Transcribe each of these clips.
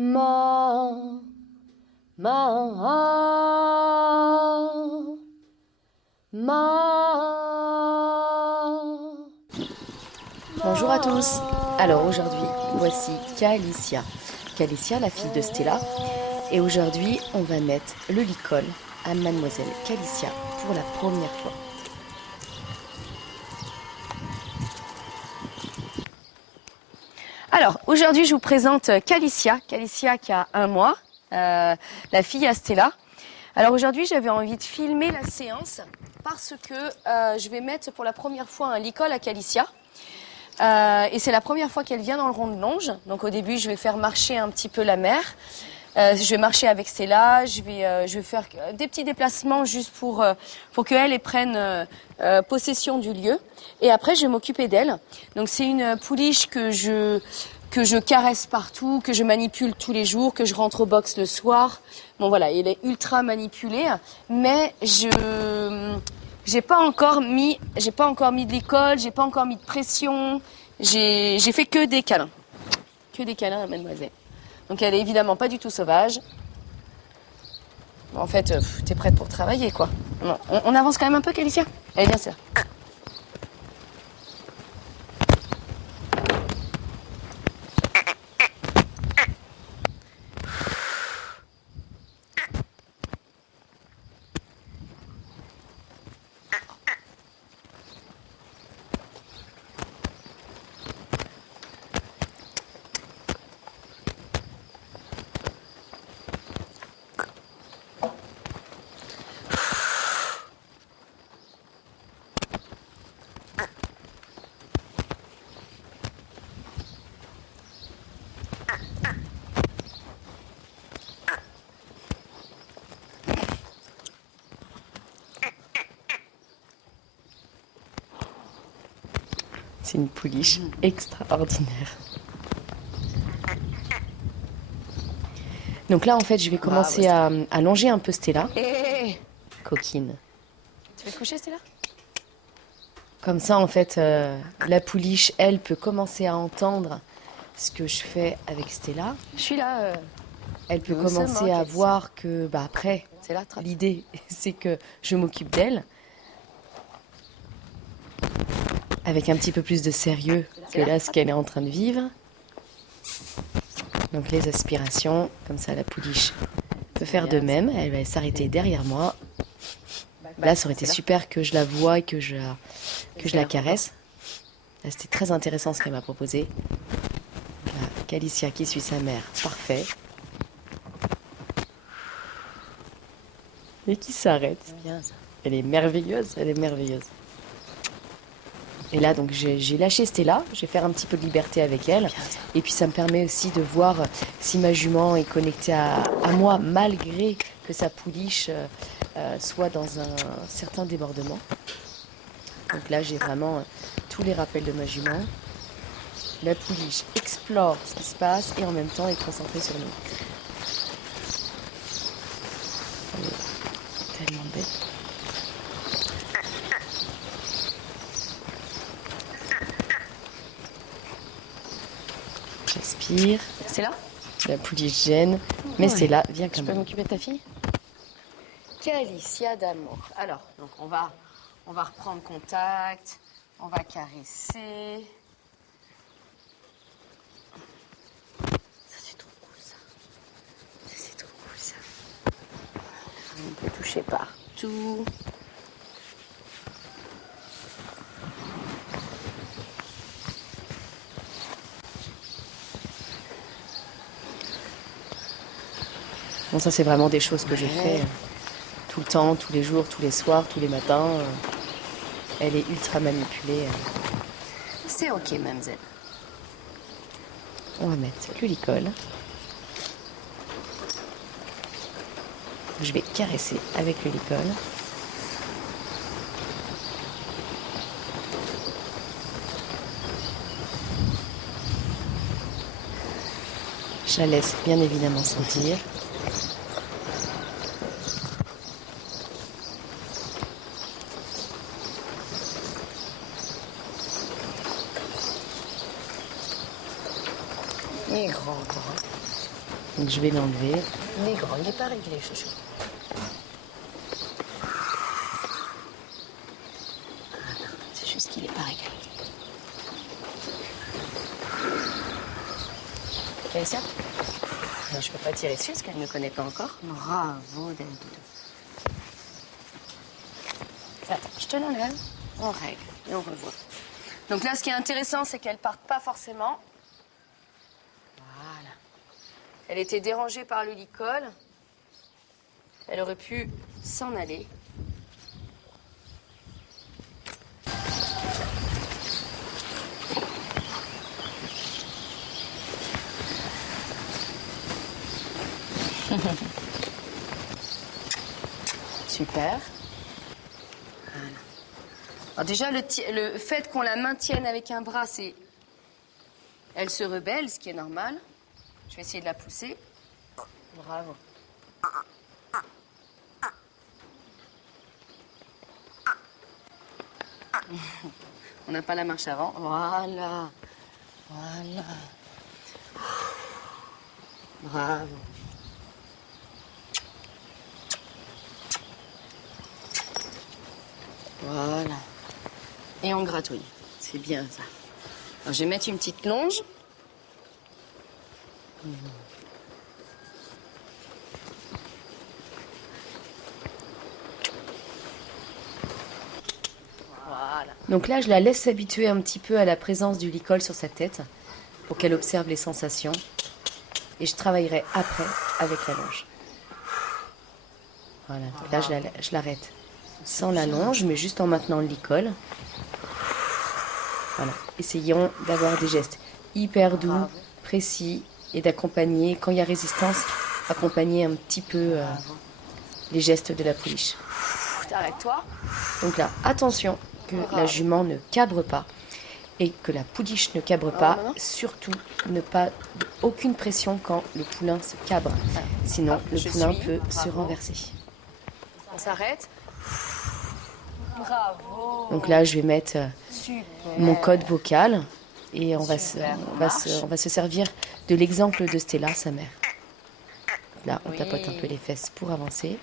Ma, ma, Bonjour à tous. Alors aujourd'hui, voici Calicia. Calicia, la fille de Stella. Et aujourd'hui, on va mettre le licol à Mademoiselle Calicia pour la première fois. Alors aujourd'hui, je vous présente Calicia. Calicia qui a 1 mois, la fille à Stella. Alors aujourd'hui, j'avais envie de filmer la séance parce que je vais mettre pour la première fois un licol à Calicia. Et c'est la première fois qu'elle vient dans le rond de longe. Donc au début, je vais faire marcher un petit peu la mère. Je vais marcher avec Stella. Je vais faire des petits déplacements juste pour qu'elle prenne possession du lieu. Et après, je vais m'occuper d'elle. Donc c'est une pouliche que je caresse partout, que je manipule tous les jours, que je rentre au box le soir. Bon voilà, elle est ultra manipulée, mais j'ai pas encore mis de licol, j'ai pas encore mis de pression. J'ai fait que des câlins à mademoiselle. Donc elle est évidemment pas du tout sauvage. En fait, t'es prête pour travailler quoi. On avance quand même un peu, Calicia. Allez, viens, c'est là. C'est une pouliche extraordinaire. Donc là, en fait, je vais commencer à longer un peu Stella. Coquine. Tu veux te coucher, Stella? Comme ça, en fait, la pouliche, elle, peut commencer à entendre ce que je fais avec Stella. Je suis là. Elle peut commencer à voir que, après, l'idée, c'est que je m'occupe d'elle. Avec un petit peu plus de sérieux que là, ce qu'elle est en train de vivre. Donc les aspirations, comme ça la pouliche peut faire de même. Elle va s'arrêter derrière moi. Là, ça aurait été super que je la voie et que je la caresse. Là, c'était très intéressant ce qu'elle m'a proposé. Là, Calicia qui suit sa mère, parfait. Et qui s'arrête. Elle est merveilleuse, elle est merveilleuse. Et là, donc, j'ai lâché Stella, je vais faire un petit peu de liberté avec elle. Et puis, ça me permet aussi de voir si ma jument est connectée à moi, malgré que sa pouliche soit dans un certain débordement. Donc là, j'ai vraiment tous les rappels de ma jument. La pouliche explore ce qui se passe et en même temps est concentrée sur nous. Elle est tellement belle. J'aspire. C'est là? La pouliche gêne. Mais c'est là, viens quand Tu même. peux m'occuper de ta fille? Calicia d'amour. Alors, donc on va reprendre contact. On va caresser. Ça, c'est trop cool, ça. Ça, c'est trop cool, ça. On peut toucher partout. Bon, ça, c'est vraiment des choses que je fais tout le temps, tous les jours, tous les soirs, tous les matins. Elle est ultra manipulée. C'est ok, mademoiselle. On va mettre le licol. Je vais caresser avec le licol. Je la laisse bien évidemment sentir. Il est grand. Donc je vais l'enlever. Il est grand, il n'est pas réglé, chouchou. Voilà, c'est juste qu'il n'est pas réglé. Félicia? Non, je peux pas tirer dessus parce qu'elle ne me connaît pas encore. Bravo, Dame Doudou. Attends, je te l'enlève, on règle et on revoit. Donc là, ce qui est intéressant, c'est qu'elle ne parte pas forcément. Voilà. Elle était dérangée par le licol. Elle aurait pu s'en aller. Super. Voilà. Alors déjà, le fait qu'on la maintienne avec un bras, c'est... Elle se rebelle, ce qui est normal. Je vais essayer de la pousser. Bravo. On n'a pas la marche avant. Voilà. Voilà. Bravo. Voilà. Et on gratouille. C'est bien ça. Alors, je vais mettre une petite longe. Voilà. Donc là, je la laisse s'habituer un petit peu à la présence du licol sur sa tête pour qu'elle observe les sensations. Et je travaillerai après avec la longe. Voilà. Donc là, je l'arrête sans la longe, mais juste en maintenant le licol. Voilà. Essayons d'avoir des gestes hyper doux, précis, et d'accompagner, quand il y a résistance, accompagner un petit peu les gestes de la pouliche. Arrête-toi. Donc là, attention que la jument ne cabre pas et que la pouliche ne cabre pas. Surtout, aucune pression quand le poulain se cabre. Sinon, le poulain peut se renverser. On s'arrête. Bravo. Donc là, je vais mettre mon code vocal et on va se servir de l'exemple de Stella, sa mère. Là, on tapote un peu les fesses pour avancer.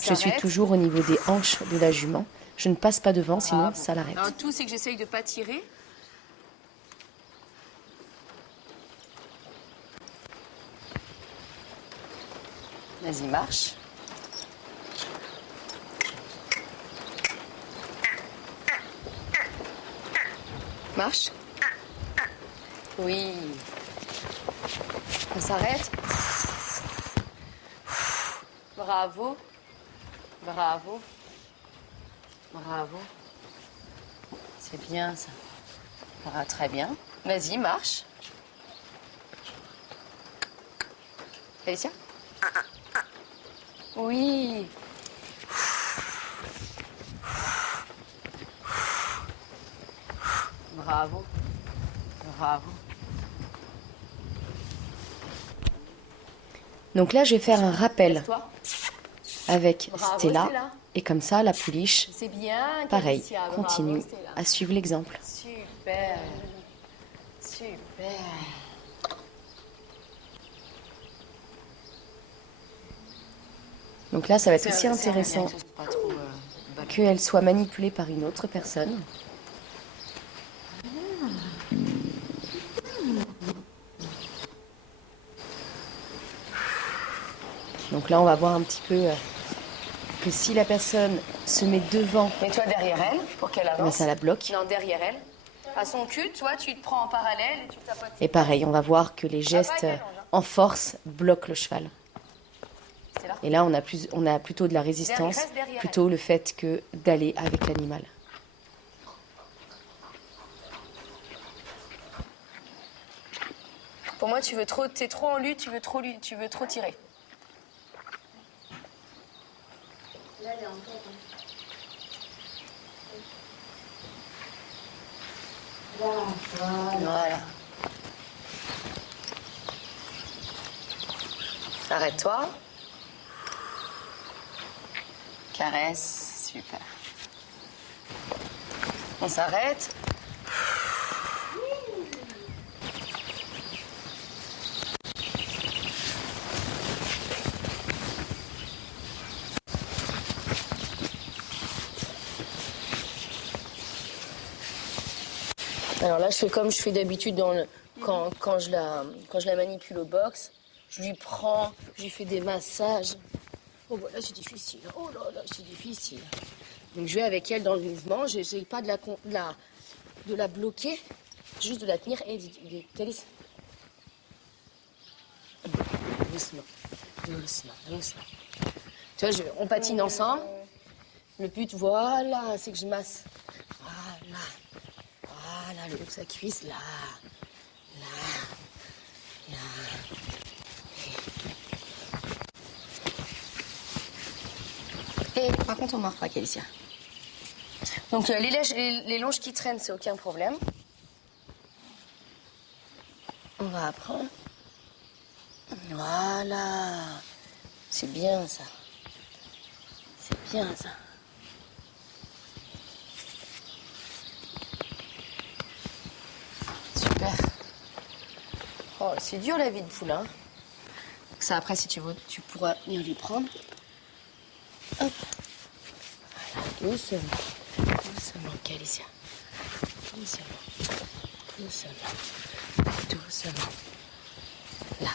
Je suis toujours au niveau des hanches de la jument. Je ne passe pas devant, sinon ça l'arrête. Alors, tout, c'est que j'essaye de ne pas tirer. Vas-y, marche. Marche. Oui. On s'arrête. Bravo. Bravo. Bravo. C'est bien ça. Ah, très bien. Vas-y, marche. Félicia? Oui. Bravo. Bravo. Donc là, je vais faire un rappel avec Stella. Et comme ça, la pouliche, pareil, continue à suivre l'exemple. Super. Super. Donc là, ça va être aussi intéressant qu'elle soit manipulée par une autre personne. Donc là, on va voir un petit peu que si la personne se met devant... Mets-toi derrière elle pour qu'elle avance. Ben ça la bloque. Non, derrière elle. À son cul, toi, tu te prends en parallèle et tu tapotes. Et pareil, on va voir que les gestes en force bloquent le cheval. Et là, on a plutôt de la résistance, plutôt le fait que d'aller avec l'animal. Pour moi, t'es trop en lutte, tu veux trop tirer. Là, elle est encore. Voilà. Arrête-toi. Caresse. Super. On s'arrête. Alors là, je fais comme je fais d'habitude quand je la manipule au box. Je lui prends, je lui fais des massages. Oh, voilà, c'est difficile. Oh là là, c'est difficile. Donc je vais avec elle dans le mouvement. Je n'essaye pas de la bloquer, juste de la tenir. Et Calice. Doucement, doucement, doucement. Tu vois, on patine ensemble. Le but, voilà, c'est que je masse. Voilà. Voilà, le haut de sa cuisse, là. Là. Et par contre, on ne marque pas, Calicia. Donc, les longes qui traînent, c'est aucun problème. On va apprendre. Voilà. C'est bien, ça. C'est bien, ça. Super. Oh, c'est dur, la vie de poule, hein. Ça, après, si tu veux, tu pourras venir lui prendre. Hop. Voilà, doucement. Doucement, Calicia. Doucement. Doucement. Doucement. Là.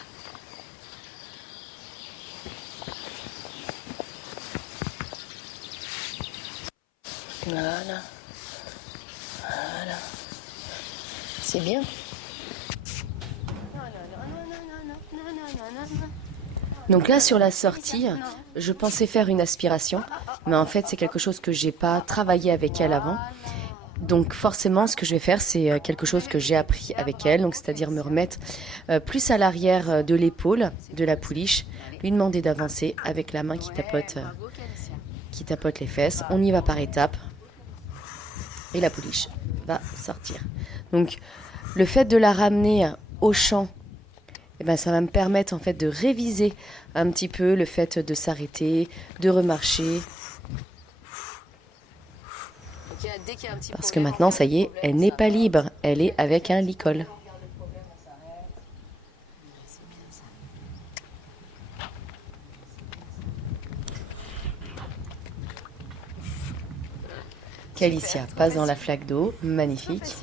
Voilà. Voilà. C'est bien. Donc là, sur la sortie, je pensais faire une aspiration, mais en fait, c'est quelque chose que j'ai pas travaillé avec elle avant. Donc forcément, ce que je vais faire, c'est quelque chose que j'ai appris avec elle, donc c'est-à-dire me remettre plus à l'arrière de l'épaule de la pouliche, lui demander d'avancer avec la main qui tapote les fesses. On y va par étapes et la pouliche va sortir. Donc le fait de la ramener au champ, eh ben, ça va me permettre en fait de réviser un petit peu le fait de s'arrêter, de remarcher. Parce que maintenant, ça y est, elle n'est pas libre, elle est avec un licol. Calicia passe dans la flaque d'eau, magnifique.